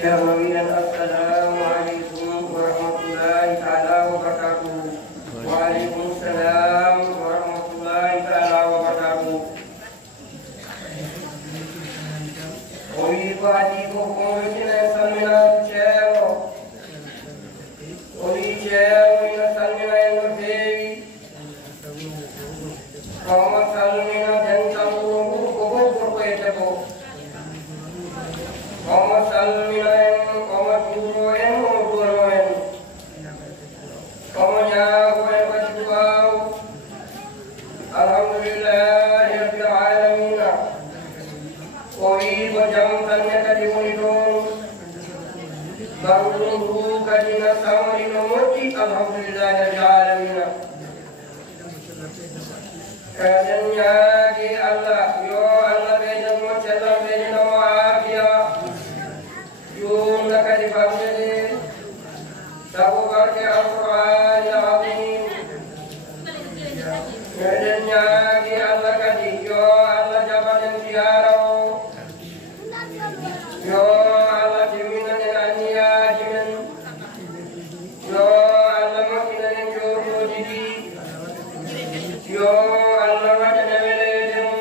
Syahmawinan Assalamualaikum warahmatullahi ta'ala wabarakatuh. Waalaikumsalam warahmatullahi ta'ala wabarakatuh. Oi padi ko kongresina samina chero. Oi chero ina samina eno devi. Kama samina jantam ko ko etebo. Kama samina eno kama duro eno duro eno. Kama jago eno kajibau. Alhamdulillahirabbil alamin. Koi bajam tanya kadi munidon. Baru tunggu kadi nasamari nomoti. Alhamdulillahirabbil alamin. Kadanya ki Allah, yo Allah bejan mo chalam bejan mo afia. Yo nakadi bagde. Sabu barke Al-Qur'an al-Azim. Kadanya ki Allah kadi, yo Allah jabalan tiarau. Yo Allah jiminan ania jimin. Yo Allah makinan jodoh jadi. Yo Allah wajana weleden.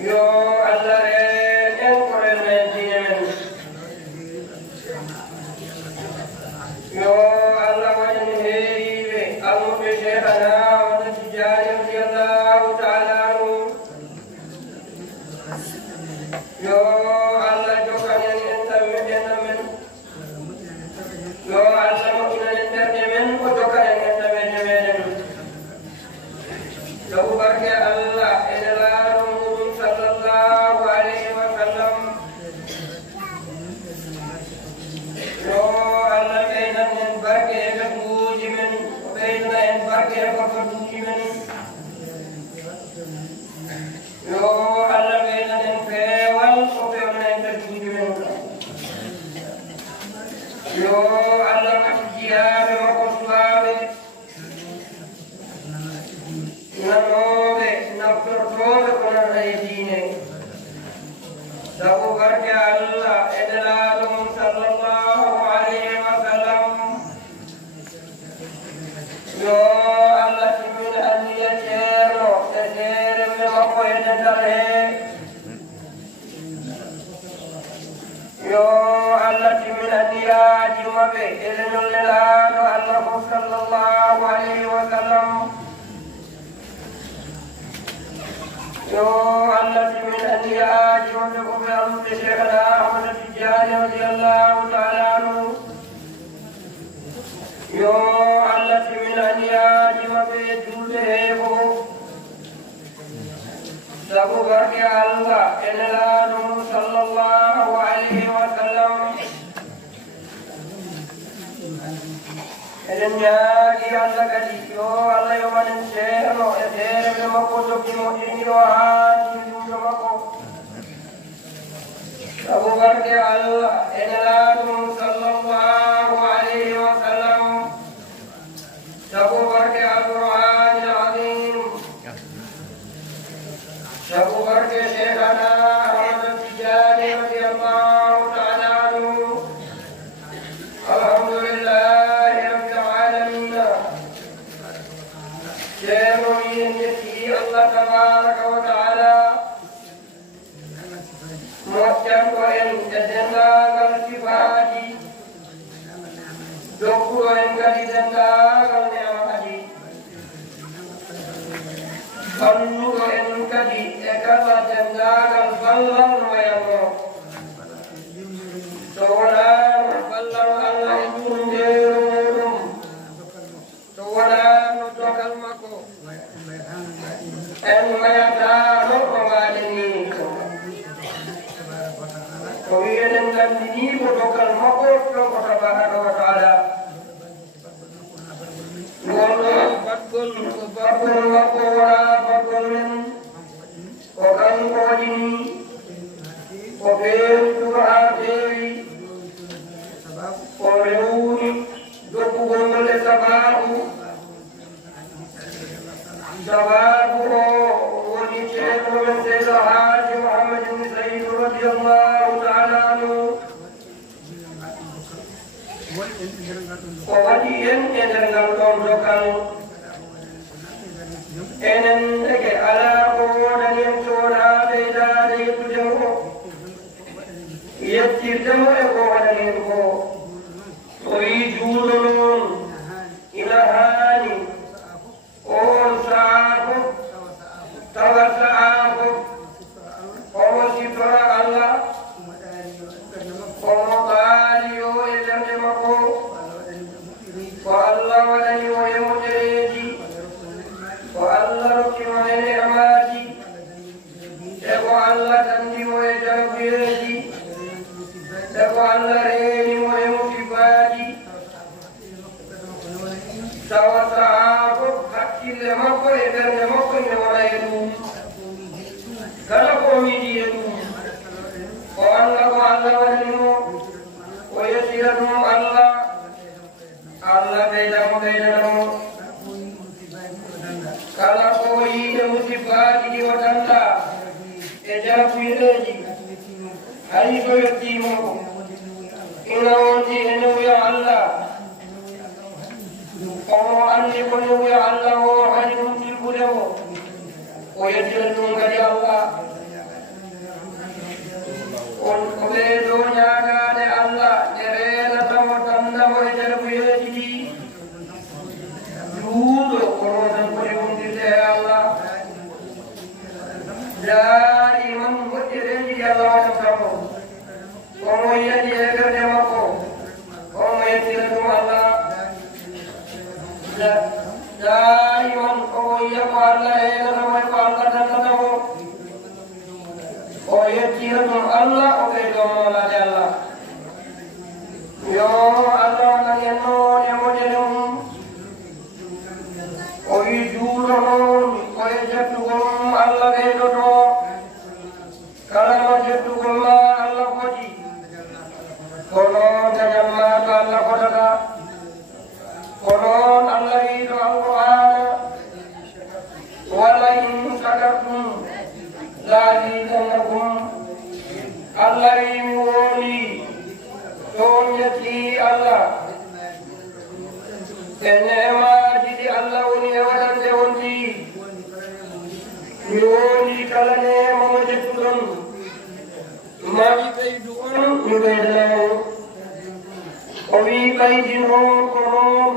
Yo Allah en korel men. Yo Allah wajana heriwe. Almu be sheikhana wa tijari radiyallahu ta'ala anhu. Yo Allah jokanen entamen. Yo Allah makinan entamen ko jokanen entamen. Lahu barke Allah adalah Rasul sallallahu alaihi wasallam. Yo Allah benan barke kebujimen, benan barke kebujimen. Yo Allah benan fewal, benan kebujimen. Yo Allah masjid makuswabe. Namobe nafurtobe konar ayedine. Sabu barke Allah adalah sallallahu alaihi wasallam. Yo Allah timin aliya cerno teser me mako edale. Yo Allah timin aliya jimabe elenul lelano Allah sallallahu alaihi wasallam. Yo Allah min aliyah wa bi amri Sheikhna Ahmad Tijani radiyallahu ta'ala anhu. Yo Allah min aliyah wa bi dulhebo. Sabu barke Allah elalu sallallahu alaihi wasallam. Elenya ki Allah kadi yo Allah yo manen serno eder me mako to ki mo ini yo han yo mako. Abu barke Allah elalu sallallahu alaihi wasallam. Abu barke Al-Qur'an al-Azim. Abu barke Sheikhana Ahmad Tijani radiyallahu ta'ala anhu. Alhamdulillah. Allah tabaraka wa ta'ala muaccam ko en dendagal sifaaji dokku en kadi dendagal ne'amaji bannu en kadi e kala dendagal ballan wayamo so wona ballan Allah e jurndeero muɗum so wona no dogal makko en mayata roɓɓo ngaɗeni ko wiyeɗen gandini ko dogal makko ɗon ko tabaraka wa taala gonɗo batgol ko batgol makko wona batgol men ko kanko waɗini ko ɓeewtuɗo ha feewi ko rewni dokkugol ngol e sababu woni ceerno men seydo haaji Muhammad ibn Sayyid radiyallahu ta'ala anhu ko waɗi en e nder ngal ɗon dokal enen ege alaa ko wodani en toon haa ɓeydaade yettude mo yettirde mo e ko waɗani en ko o wii juuɗo noon ina haani on sahaa fof tawa sahaa fof omo siftora Allah omo ɓaali yo e ɓernde makko ko Allah waɗani o e moƴƴereeji ko Allah rokkimo e ne'amaaji e ko Allah tandimo e jarabireeji e ko Allah reenimo e musibaaji tawa sahaa fof hakkille makko e ɓernde makko ine waɗa e ɗum kala ko miiji e ɗum o Allah ko Allah waɗanimo o yettira ɗum Allah Allah ɓeydamo ɓeydanamo kala ko yiide musibaaji ɗi o danda e jarabireeji hay so yettimo ina wondi e newya Allah omo anndi ko newya Allah o hani ɗum tilbude mo o yettira ɗum kadi Allah on ko ɓeeɗo ñaagaade Allah nde reenatamo tandamo e jarabireeji ɗi juuɗo kono tan foti wondirde e Allah daiman moƴƴereeji ɗi Allah waɗatamo omo yiɗi e ɓernde makko omo yettira ɗum Allah daiman omo yiya ko Allah reenatamo e ko Allah tandatamo o yettira ɗum Allah o ɓeydo mawlaade Allah yo Allah waɗan en noon e moƴƴere mum o wi juuɗo noon koye jettugol Allah ɓeydoto kala no jettugol ma Allah foti ko noon dañamma to Allah fotata ko noon Allah wi to alqur'ana wala in shakartum la azidannakum Allah wi mi woni toon yetti Allah e ne'amaaji ɗi Allah woni e waɗande on ɗi mi woni kala neema mo jettuɗon mami ɓeydu on mi ɓeydanamo o wi ɓaydinoon ko noon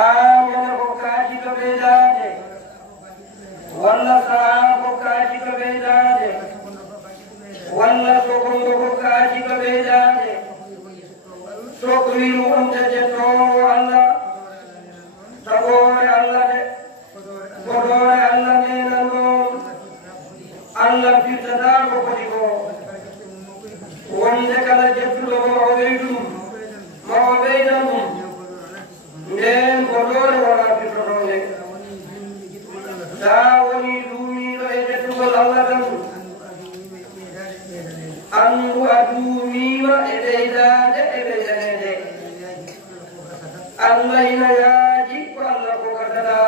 amana ko kaaji to ɓeydaade walla sahaa ko kaaji to ɓeydaade walla sogongo ko kaaji to ɓeydaade sokriru onde jettoowo Allah tagoore Allah de goɗoore Allah nenan noon Allah firtataa ko foti ko wonde kala jettuɗo ma o ɓeydum ma o ɓeydan ɗum nden goɗoore wona firtotoonde taa woni duumiiɗo e jettugol Allah tan anndu a duumiima e ɓeydaade e ɓeydaneede Allah ina yaaji ko Allah ko gadata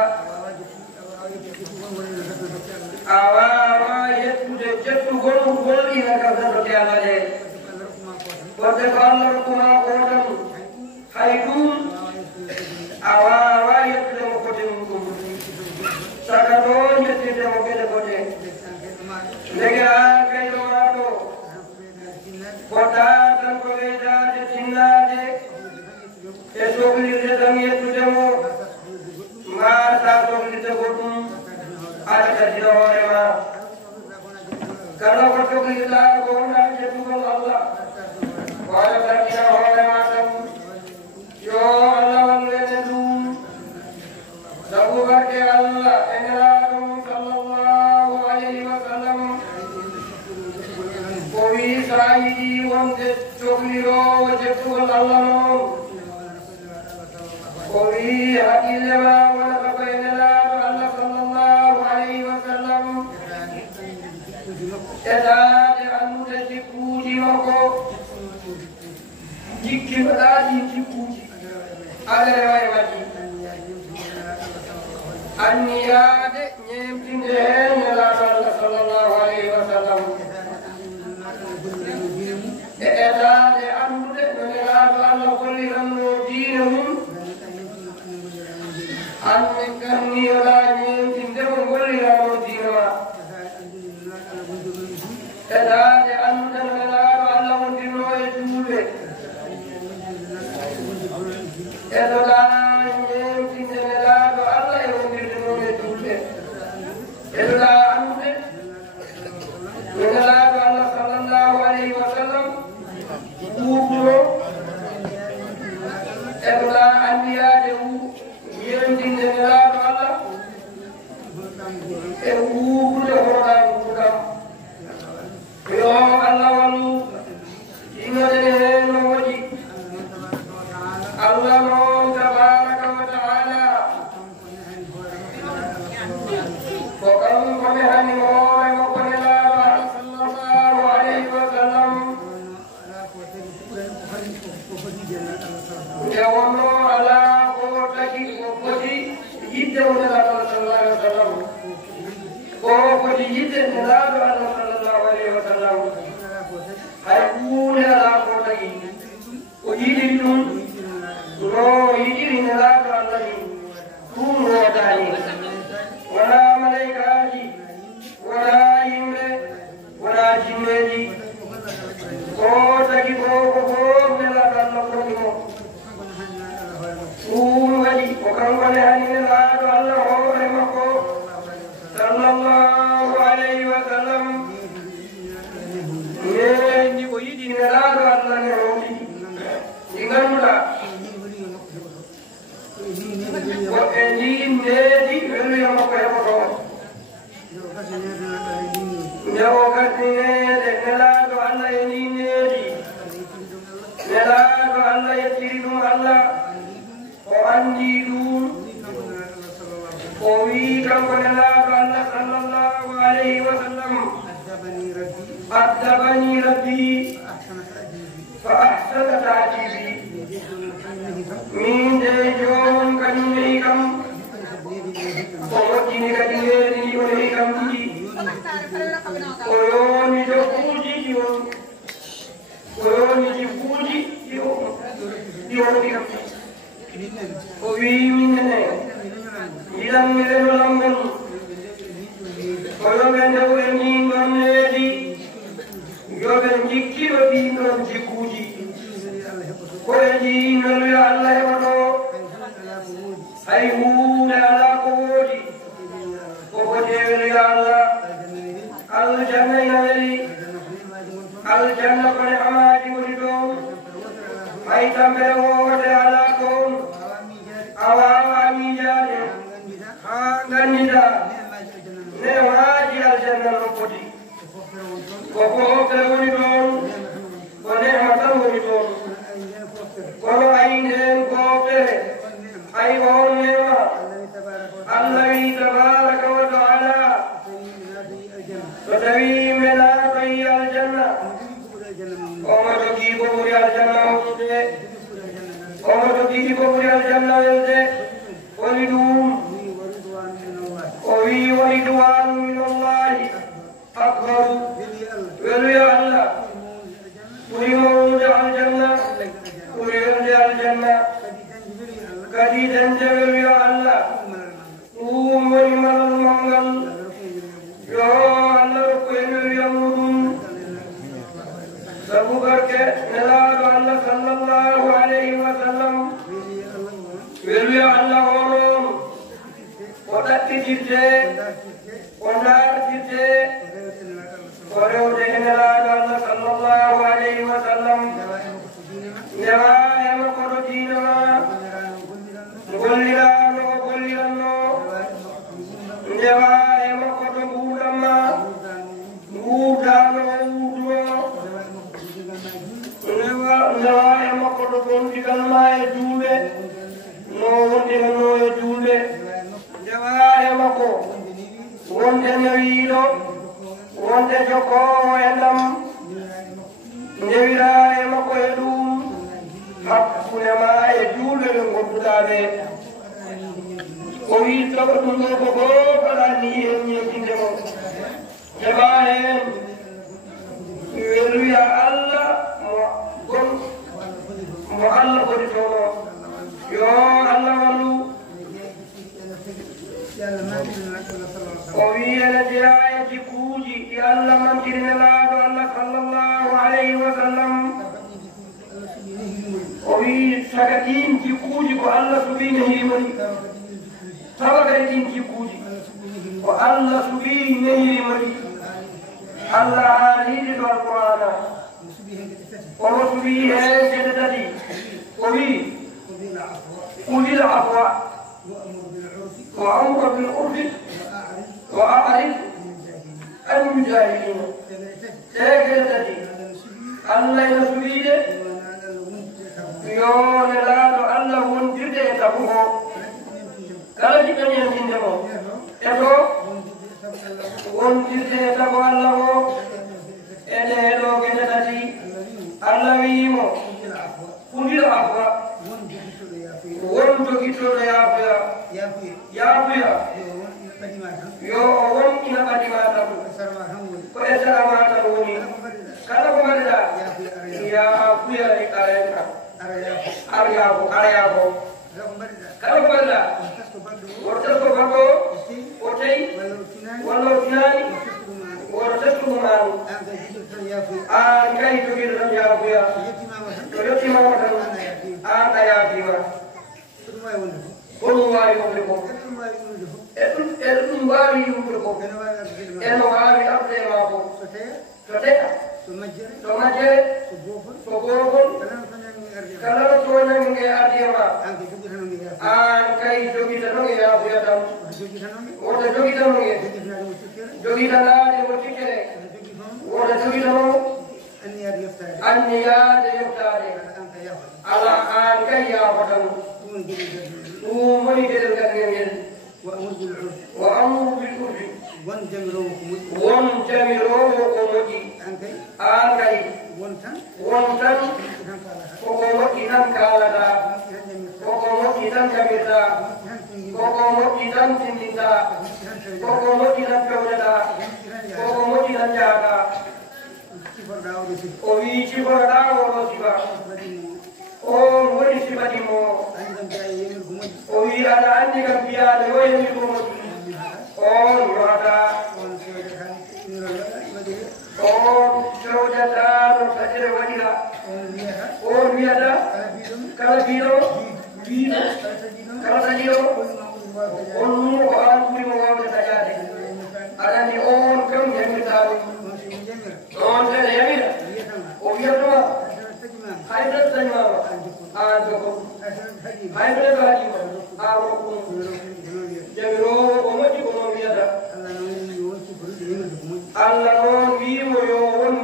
a waawa yettude jettugol ngol ina gadatote Allah de wadde ko Allah rokkuma ko tan hay ɗum a waawa yettude mo kote mum saka noon yettirde mo geɗe kote ndege haa kayɗo maa ɗo koɗɗaa tan ko ɓeydaade tinnaade e sohlirde tan yettude mo mbaasa sohlirde goɗɗum aɗa taddina hoore ma kala ko sohlirɗaa ko wonaa jettugol Allah ko aɗa taddina hoore ma tan yo Allah wallu ene ɗum sabu barke Allah e nelaaɗo mum sallallahu alayhi wa sallam ko wii so a yiɗii wonde cohliroowo jettugol Allah noon ko wii haqqille ma wonata koye nelaaɗo Allah sallallahu alayhi wa sallam eɗaade anndude jikkuuji makko jikkiɗoɗaa ɗin jikkuuji aɗa rewa e waɗi anniyaade ñeemtinde heen nelaaɗo Allah sallallahu alayhi wa sallam e eɗaade anndude no nelaaɗo Allah edaade annude no nelaaɗo Allah wondino e juulɓe eɗoɗaa ñeemtinde nelaaɗo Allah e wondirde noon e juulɓe eɗoɗaa annude no nelaaɗo Allah sallallahu alayhi wa sallam wuurduno eɗoɗaa anniyaade ñeemtinde nelaaɗo Allah e wuurdude hoɗaa wuurdam yo Allah wallu inode heen no woɗi Allah noon tabaraka wa taala ko kankone hani hoore makko nelaaɗo sallallahu alayhi wa sallam nde wonno alaa ko tagi ko foti yidde mo nelaaɗo sallallahu alayhi wa sallam ko foti yidde nelaaɗo Allah sallallahu alayhi wa sallam hay huunde alaa ko tagi o yiɗiri ɗum no yiɗiri nelaaɗo Allah ni ɗum woodaani wonaa malaykaaji wonaa yimɓe wonaa jinneeji ko tagi ko ko fof nelaaɗo Allah foti mo ɗum waɗi ko kankone hani nelaaɗo Allah hoore makko sallallahu alayhi wa sallam neeni o yiɗi nelaaɗo Allah ne o yiɗi ɗi ngannduɗaa woɓɓe ndin needi welluya makko heɓotoo nde o gaddineede nelaaɗo Allah e ndi needi nelaaɗo Allah yettiri ɗum Allah o anndi ɗum o wii kanko nelaaɗo Allah sallallahu alayhi wa sallam addabani rabbi fa ahsana ta'dibi min de joomum kañum nehi kam o moƴƴini kadi needi o nehi kam ɗiɗi o yooni jokkuuji o yooni jikkuuji ɗi wonɗi kam o wii minnene yiɗan mi reno lambol o yoɓe ndewre ndin ɗon needi yoɓe jikkino ɗin ɗon jikkuuji koye ɗin welluya Allah heɓoto hay huunde alaa ko woodi ko foti e welluya Allah aljanna ina weli aljanna kone amaaji woni ɗon hay tampere woode alaa toon a waawa miijaade haa nganndida newaaji aljanna non foti ko fooftere woni ɗon ko nema tan woni ɗon kono ayi ndeen fooftere ay on nema Allah wi tabaraka wa taala so tawi mi naatoyi aljanna omo jogii ko ɓuri aljanna wonde omo jogii ko ɓuri aljanna welde woni ɗum o wi wa ridwanu min allahi akbaru welluya Allah ɓuri mawnude aljanna ɓuri welde aljanna kadi dañde welluya Allah ɗum woni malal mangal yo Allah rokku en welluya muɗum sabu barke nelaaɗo Allah sallallahu alayhi wa sallam welluya Allah o noon o ɗaɗɗitirte o ndaartirte o rewde e nelaaɗo Allah sallallahu alayhi wa sallam ndewa e makko ɗo diina ma golliraano o golliranno ndewa e makko ɗo nguurdam ma nguurdaano o wuurduno ndewa e makko ɗo gondigal ma e juulɓe no wondiranno e juulɓe ndewa e makko wonde newiiɗo wonde jokkoowo e ndam ndewira e makko e ɗum hakkunde ma e juulɓe ɓe gonduɗaa ɓe o wii sabu ɗum ɗo ko fof aɗa ni hen ñeentinde mo heɓa heen welluya Allah mo Allah foti tono yo Allah wallu o wi ene jeeya e jikkuuji ɗi Allah mantiri nelaaɗo sakatin jikuji ko Allah subhanahu hirimani tawagatin jikuji ko Allah subhanahu hirimani Allah alidi do alqur'ana ko subhi he jedati ko wi ulil afwa wa amru bil urfi wa a'rid al mujahidin jedati Allah subhanahu yo ne laado Allah wondirde e tabugo kala jiɓen yen inde mo e to wondirde e tago Allah o ene heɗo geɗe tati Allah wiimo kulil afwa won jogittoɗo yaafuya yaafuya yo o won ina ɓadima tan ko e sarama tan woni kala ko mbaɗɗa yaafuya e arenka aryago kala ko mbaɗɗa wortasko baɗɗo o tawi walla o tinani woto testugo manu an kay jogiɗo tan yaafuya to yettimama tan an a yaafima honum wawi wonde ko e ɗum wawi yumde ko eno wawi arde ma ko to teya to majjere to gofol kala no toñange ardiyama an kay jogitanoge yaafuya tan woto jogitanoge jogitanade mo cikkere woto jogitano anniyade yoftade ala an kay yaafo tan ɗum woni gueɗel gandel ngel wa amru bil urfi won jamirowo ko moƴƴi an kay won tan koko moƴƴi tan kalata koko moƴƴi tan jamirta koko moƴƴi tan tindinta koko moƴƴi tan pewɗata koko moƴƴi tan jahata o wi ciforɗa oɗo sifa on woni sifatimo o wi aɗa andi kam biyade o yemir ko moƴƴi on yohata on fewjata no fajire waɗira on wiyata kala biɗo kala taƴiɗo on numo ko an ɓurimo wawde taƴade aɗani on kam yamirta ɗum on tene yamira o wiyatoma hayɗo tañmama an jogo hayɗo haɗima an wokkum jamirowo ko moƴƴi ko noon wiyata Allah noon wiimo yo won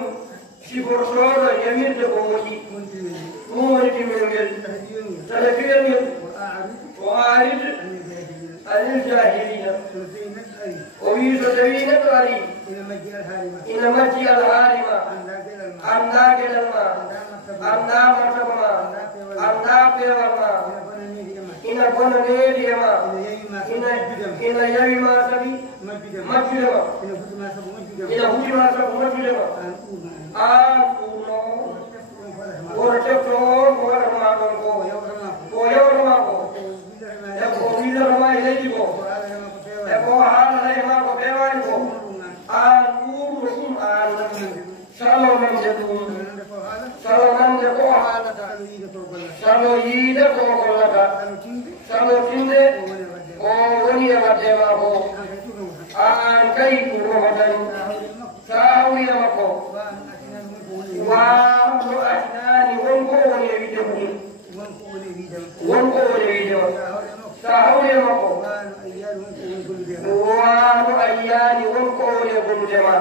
sifortoɗo yamirde ko moƴƴi ɗum woni timmel ngel tata fiyel ngel o aarid anil jahilina o wi so tawi neɗɗo ari ina majji alhaalima anda gueɗal ma anda martaba ma anda pewal ma ina bona needi e ma ina yawima sabi majjudema ina hutima sabu majjudema an ɗumno woto tefto on ko waɗatama ɗon ko yewtoma ko e ko widatama e leydi ko e ko haalata e ma ko pewani ko an ɗumno ɗum an salo nande ɗum salo nande ko haalata salo yiide ko gollata salo tinde o woni e wadde ma ko an kay ɗumoma tan sa hawrina makko wano atinani wonko woni e wiide mum wonko woni e wiidema sa hawrina makko wano ayyani wonko woni e golludema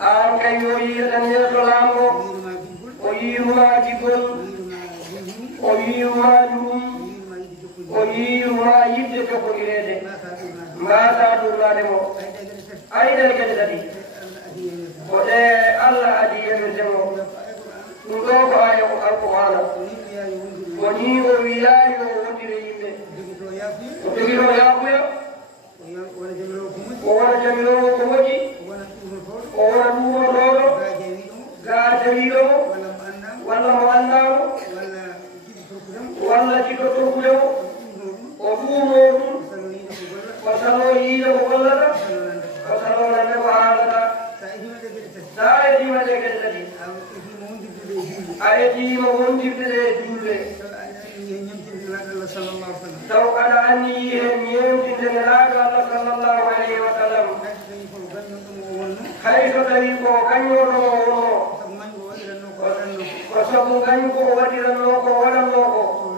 an kay yo yiida tan yeeso laamgo o yiiruma jigol o yiiruma ɗum o yiiruma yidde jokkodirede mbasa ɗurnade mo ayɗen kadi tati ko ɗe Allah adi yemirtemo ɗum ɗo ko aya alqur'ana woni o wiyayi o wondire yimɓe o jogito yaafuya o wona jamirowo ko moƴƴi o wona ɗumotoɗo ga jawiɗomo walla mo andamo walla jiɗɗo tokkudemo o ɗumo ɗum o salo yiide ko gollata o salo nande ko haalata sa e dimade kadi tati أيدي مهندب جولة تو أنا أني يمكن الله صلى الله عليه وسلم حيث تريكو كان يورو وسبو كان يكو ودرنوكو ولنوكو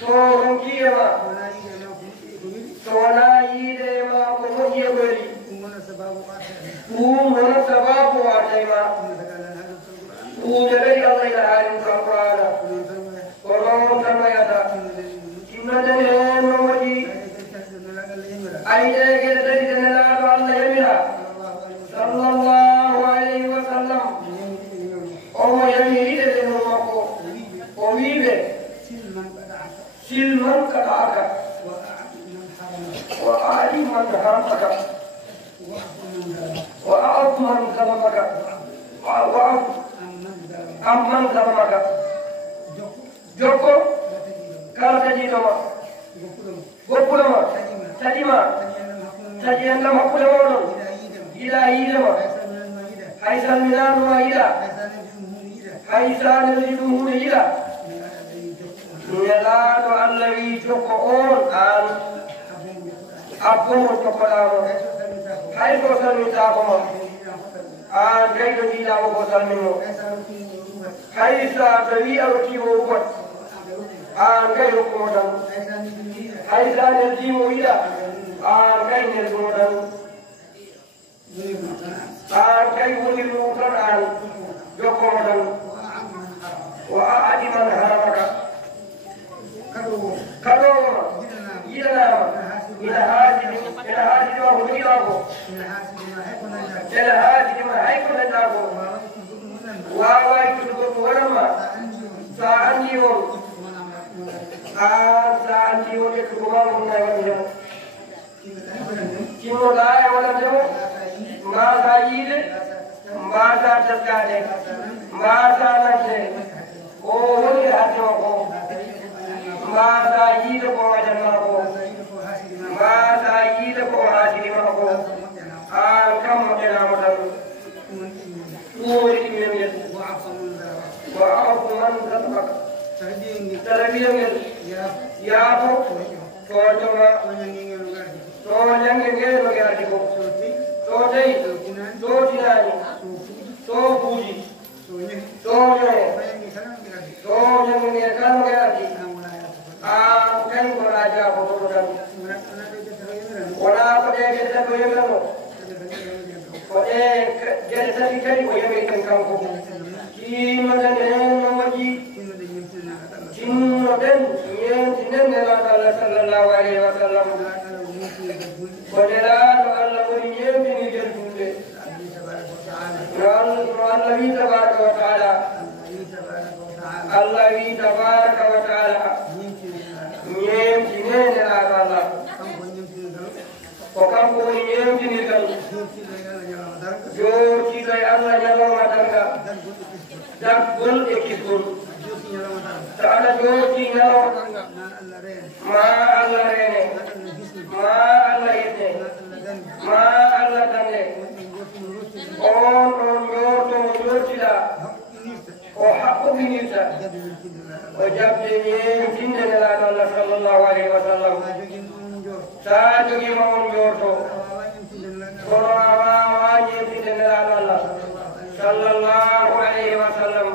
تورن كيما تونا يدما كمو يبري ومن سباب واتيما وجري الله إلى عالم القرآن قرآن تنويتا إننا نمجي أيضا كده تجدنا الله يمنا صلى الله عليه وسلم أو يميري لنمكو وميبه سلمان كتاكا وآلي من حرمك وأعظ من ظلمك وأعظ أمن ظلمك جوكو كارت جيتما غوبلما تجيما تجيان لما كلمون إلى إيدما حيثان ميلان وإلى حيثان الجمهور إلى نلاد الذي جوكون أن أقوم تقلام حيث سميتاكم أن كيد جيلا وقسلمنو حيث تبي أركي وقت أن كيد قمدن حيث نرجم إلى أن كيد نرجمدن أن كيد نرجمدن أن جوكمدن وأعد من هرمك كدو إلى هذه وهديره إلى هذه ما هيكون النار ووايت ولما سأني يكتبون من يوم كم لا ولم ما سعيد ما سعتكاد ما سعنك أوه يهتمكم ما سعيد قوجنكم ما سعيد قوجنكم كم كلامه وعرف من ذنبك تربية يا أبو توجما توجنجي لغيركم توجي توجياني توبوجي توجي توجنجي كان لغيركم كان براجع بطولهم ولا بدأ يتبعونه jadi tadi kali saya berikan kamu cina dan nawaji cina dan yang cina adalah Allah Sallallahu Alaihi Wasallam padahal Allah berinya ini jatuh Allah kita Taala Allah kita Taala yang cina adalah Allah Kokam kuni yang cina kan Jor kita Allah jalan matanga, dakbul ekibul. Tak ada jor kita ma Allah rene, ma Allah ini, ma Allah tane. On jor kita, oh hakku ini sah. Wajib ini cinta dengan Allah Sallallahu Alaihi Wasallam. Saya juga mau jor tu. صلى الله عليه وسلم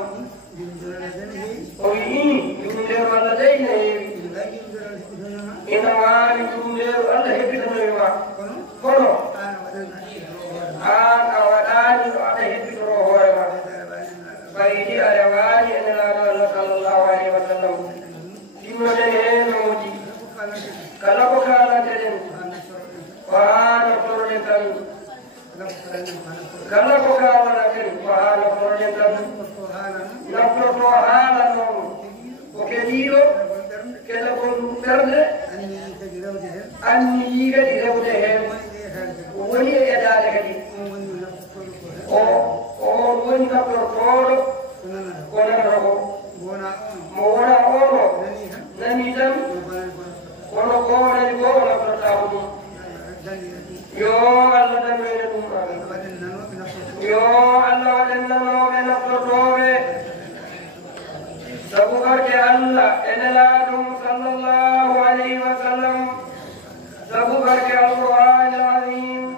وإن يمدر ولدينا إن وان يمدر الله يبدأ كنو آن أولان عليه بطره فإذا أروان أن الله صلى الله عليه وسلم إما جنين موتي كلابو كالا جنين وآن فرنتن kalau kau kawan lagi, bahan perjalanan, nafsu halan, oke dia, kalau pun kerja, ani juga tidak boleh, wani ada lagi, wani nafsu kono rogo, mona ono, nani jam, kono nafsu tahu. Yo Allah dan Yo Allah dan Nano dan Nafsu سبحان الله إن الله صلى الله عليه وسلم سبحان القرآن العظيم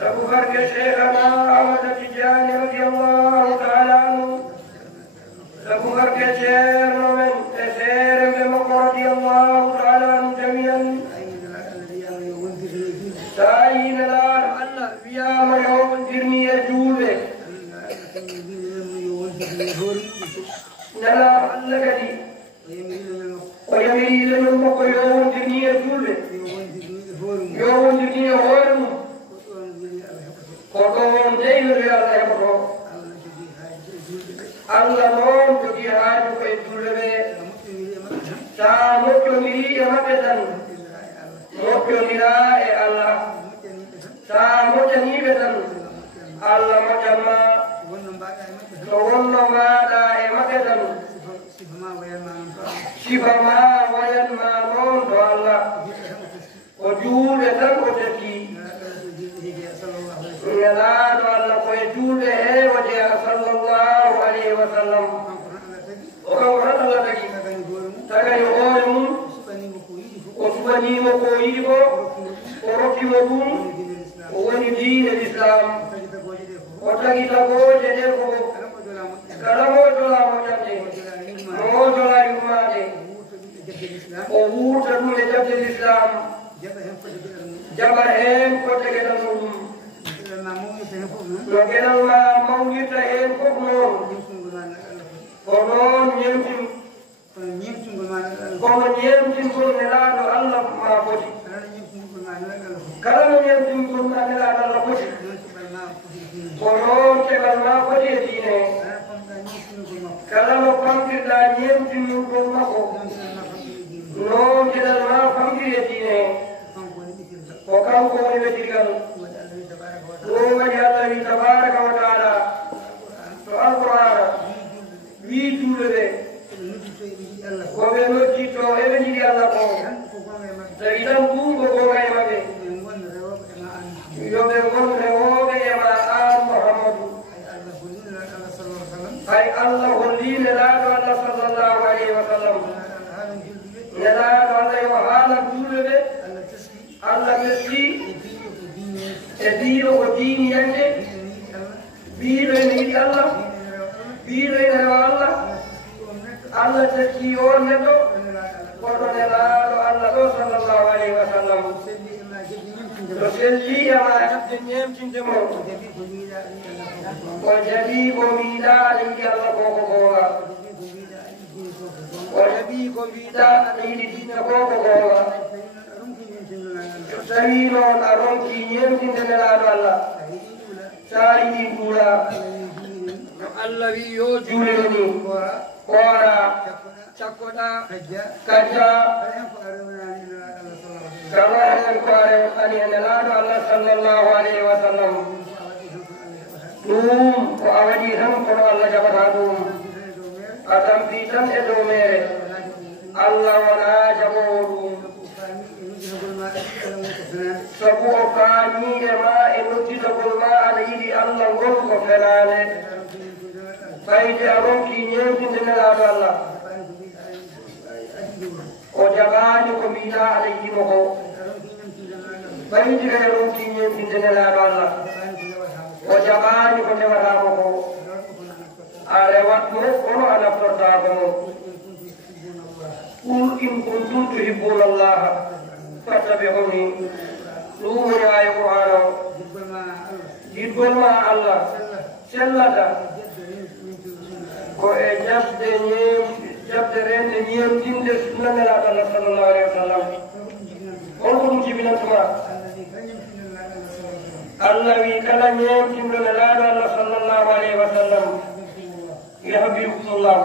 سبحان شيخنا أحمد التجاني رضي الله تعالى عنه سبحان شيخ من سير رضي الله تعالى عنه جميعا ساين الله يا مريم جرمي يجوبه نلا لكدي ويميل من بقى يوم جرمي يجوبه يوم جرمي هورم قطون جيل ريال يبقى الله نوم تجي هاي كيجوبه سامو كميري يمكن موكو نراء الله سامو جنيبتن الله مجمع سوون مادا مكتن شفما وينما نون تو الله وجودتن وجدي نلا تو الله وجوده وجه صلى الله عليه وسلم وكان الله تجي تغي يقولون وسبني مكويبو وركي مبون ووني دين الإسلام وتجي تقول جدكو كلامو جلا مجدي مو جلا يمادي وور تدو لجد الإسلام جبرهم كتجي تنوم لكن الله موجود هم كبنون كبنون يمكن kono ñeemtin kon nelaaɗo allah ma foti kala no ñeemtin kon ma nelaaɗo allah foti ko noon keɓal ma foti e diine kala no famtirɗa ñeemtinnin kon makko noon keɗal ma famtiri e diine ko kanko woni wetirgal ɗum waɗi allah wi tabaraka wa taala to alqur'ana wi juuɗe ɓe koɓe noddito eɓe jiɗi allah ko tawi tan ɗumko gonga e maɓɓe yoɓe gon rewoɓe ema an mouhammadou hay allah holli nelaɗo allah sallllahu alayhi wa sallam nelaɗo allah yo haala duuɓe ɓe allah metti e mbiɗo ko diini yande mbiɗo ene yiɗi allah mbiɗo ene rewa allah Allah teki on neɗɗo koɗo nelaɗo Allah ɗo sallllahu alayhi wa sallam to selli ama hebde ñemtinde mo o jaɓi ko mbiɗa aɗa yiɗi Allah koko gonga o jaɓi ko mbiɗa aɗa yiɗi diine koko gonga so tawi noon a ronki ñemtinde nelaɗo Allah sa yiɗi duula no Allah wi yo juulene ni ora cakkoɗa kajja kama hen ko rewani e nelaɗo allah sallllahu alayhi wa sallam ɗum ko a waɗi tan kono allah jaɓata ɗum a tampi tan e dow mere allah wona jaɓowo ɗum sabu o faami e ma e nodditagol ma aɗa yiɗi allah ngol ko fenade ɓayde a ronki ñemtinde nelaɗo allah o jaɓani ko mbiɗa aɗa yiɗimo ko ɓayde kay ronki ñemtinde nelaɗo allah o jaɓani ko ndematamo ko a rewat mo kono a naftortako mo qul in kuntum tuhibbuna allaha fattabi'uni ɗum woni aya qur'an o yiɗgol ma allah sellata ko e jabde rende ñemtinde sunna nelaɗo allah sallllahu alayhi wa sallam holko ɗum jibinantuma allah wi kala ñemtimɗo nelaɗo allah sallllahu alayhi wa sallam yahbibukumullah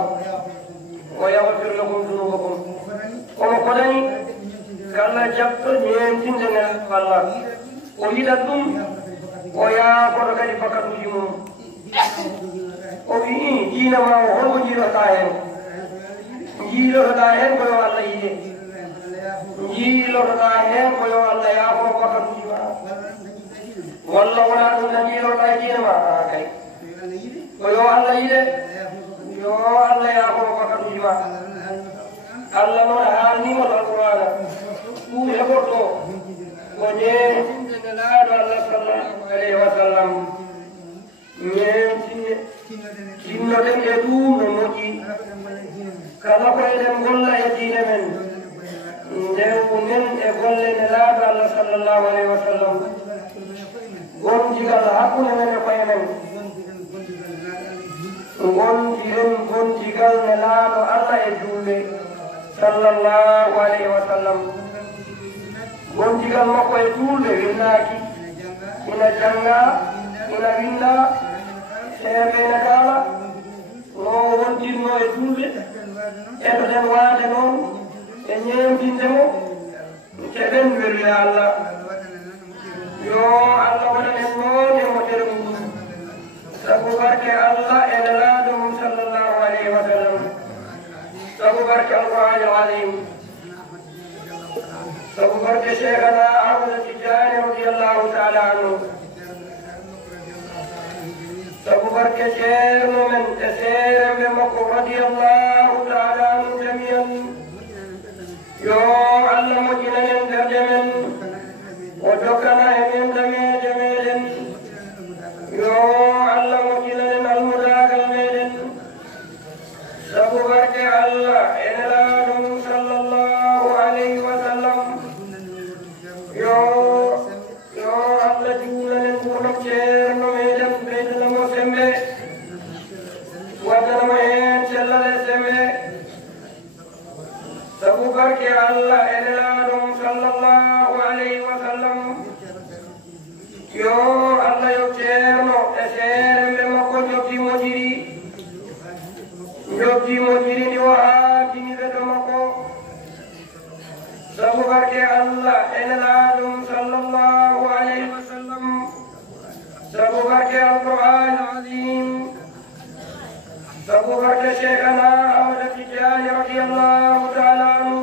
wa yahfir lakum dunubakum omo koɗani kala jabɗo ñemtinde nelaɗo allah o yiɗat ɗum o yaafoto kadi bakatuji mum o wii diina ma o holko jiilotoɗa hen jiilotoɗa hen koyo allah yiɗe jiilotoɗa hen koyo allah yaafo bakatuji ma walla wona ɗum tan jiilotoɗa e diina ma kay koyo allah yiɗe yo allah yaafo bakatuji ma Allah noon haalnimol alqur'ana ɗum heɓorto ko ñeemtinde nelaaɗo Allah sallallahu alayhi wa sallam ñeemtinde tinnoɗen e ɗum no moƴƴi kala ko eɗen golla e diine men ndewnen e golle nelaaɗo Allah sallallahu alayhi wa sallam gondigal hakkunde men e koye men gondiren gondigal nelaaɗo Allah e julɓe sallallahu alayhi wa sallam gondigal makko e julɓe winnaaki ina jannga ina winda seeɓene kala no wontinno e julɓe eɗoɗen waade noon e ñeemtinde mo keɓen welya Allah yo Allah waɗan en noon e moƴƴere muɗum sabu barke Allah e nelaaɗo mum sallallahu alayhi wa sallam sabu barke alqur'an al-azim sabu barke cheikhana Ahmad Tijani radiyallahu ta'ala anhu sabu barke ceerno men e seeremɓe makko radiyallahu ta'ala anhu jami'an yo Allah moƴƴinanen berde men o jokkana e men dameje meɗen yo Allah moƴƴinanen almudagal meɗen sabu barke Allah e nelaaɗo mum sallallahu alayhi wa sallam yo Allah juulanen ɓurɗo ceerno meɗen ɓeydanamo sembe waddanamo hen cellal e sembe sabu barke Allah e nelaaɗo mum sallallahu alayhi wa sallam yo Allah yo ceerno e seeremɓe makko jogdi moƴƴiri ndi o aatini ɓeɗo makko sabu barke Allah e nelaaɗo mum sallallahu alayhi wa sallam sabu barke alqur'an al-azim sabu barke cheikhana Ahmad Tijani radiyallahu ta'ala anhu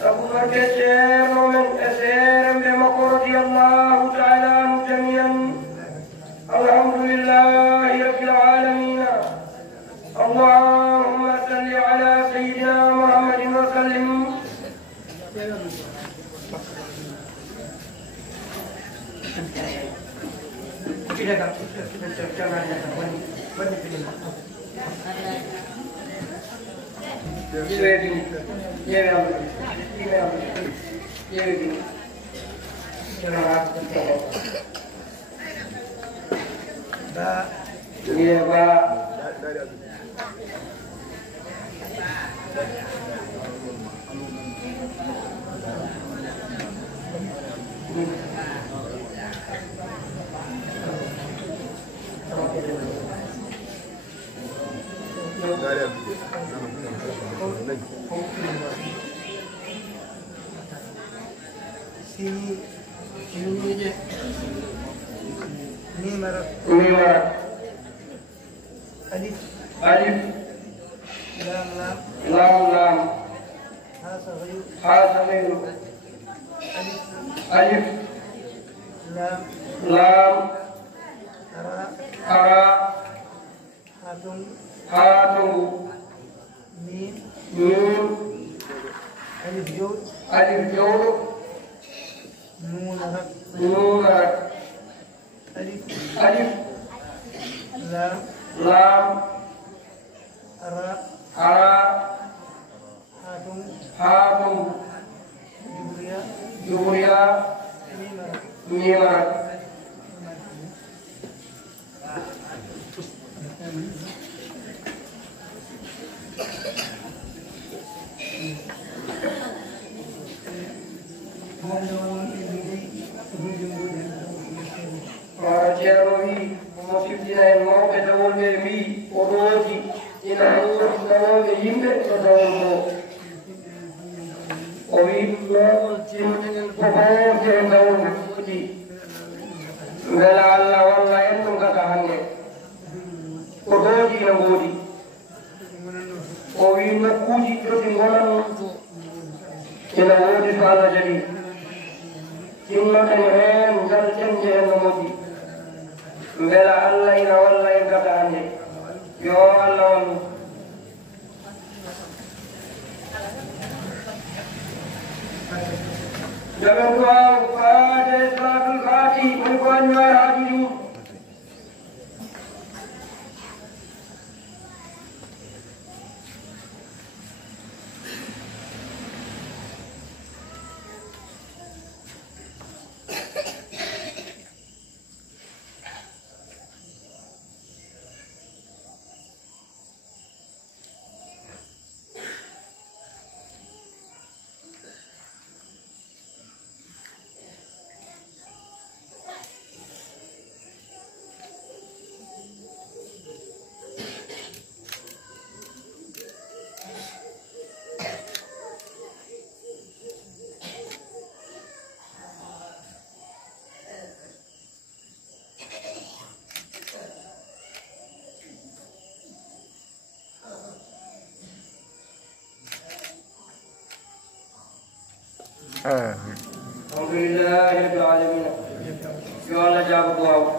sabu barke ceerno men e seeremɓe makko radiyallahu ta'ala anhu jami'an alhamdulillahi rabbil alamin اللهم صل على سيدنا محمد وسلم ألف لام حاسمين ألف لام أرى هاتم ميم ألف جود نون ألف لام أرى هاتم جبريا ميم Ceerno moftirdina en mawɓe dawolɓe mbi o ɗooti ina woodi dawolɓe yimɓe to dawol ngo o wi noon timminen ko hoorde e dawol ngo woodi mbela Allah walla en ɗum kaka hannde ko ɗooti ina woodi o wi nokkuuji ɗoti ngonan ina woodi to Allah jaɓi timmoɗen heen njalten je en no moƴƴi mbela Allah ina walla en kaka hannde yo Allah wallu Jangan doa kepada salatul fatih merupakan hadirin. Alhamdulillah ya alamin. Ya Allah jawab doa.